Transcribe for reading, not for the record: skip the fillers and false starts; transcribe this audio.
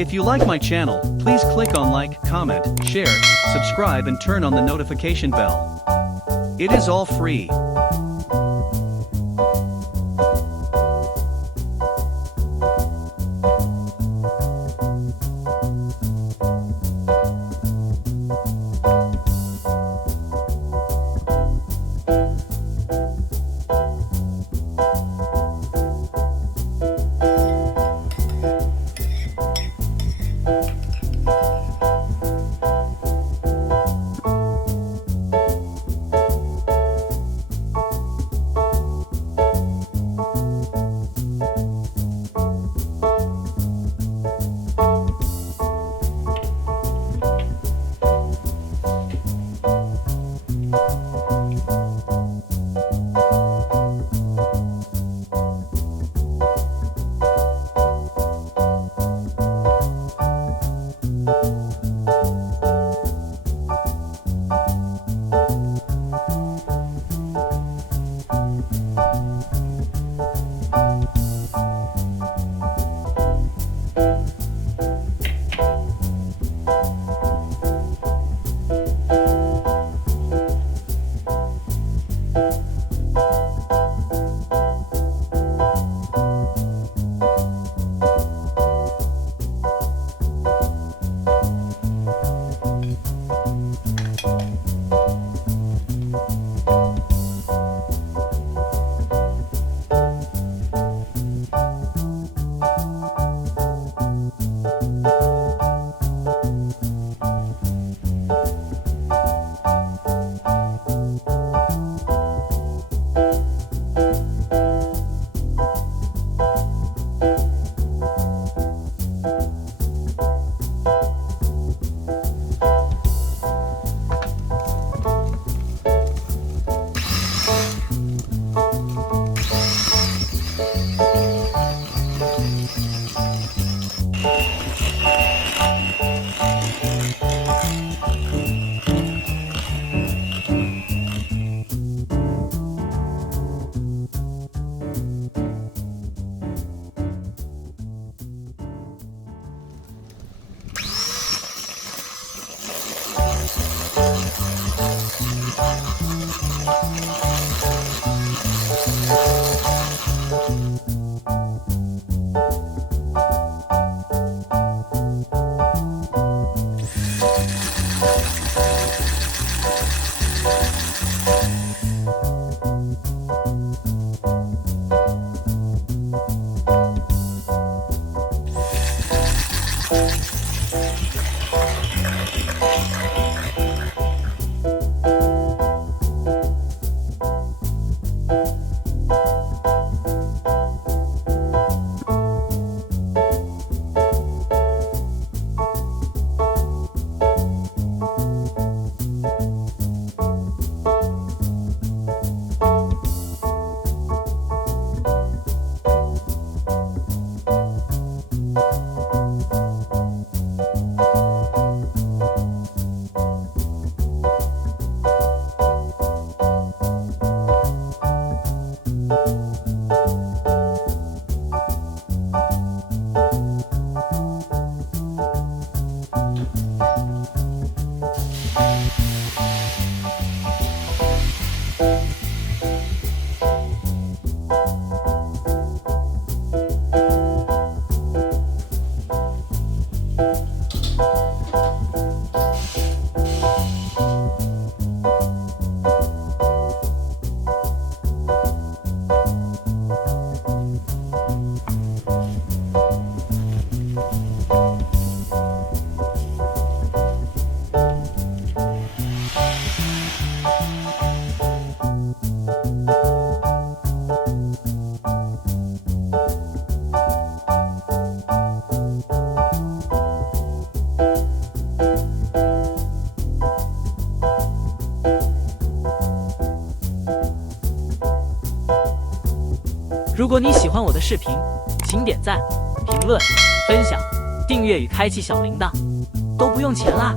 If you like my channel, please click on like, comment, share, subscribe and turn on the notification bell. It is all free.如果你喜欢我的视频，请点赞、评论、分享、订阅与开启小铃铛，都不用钱啦！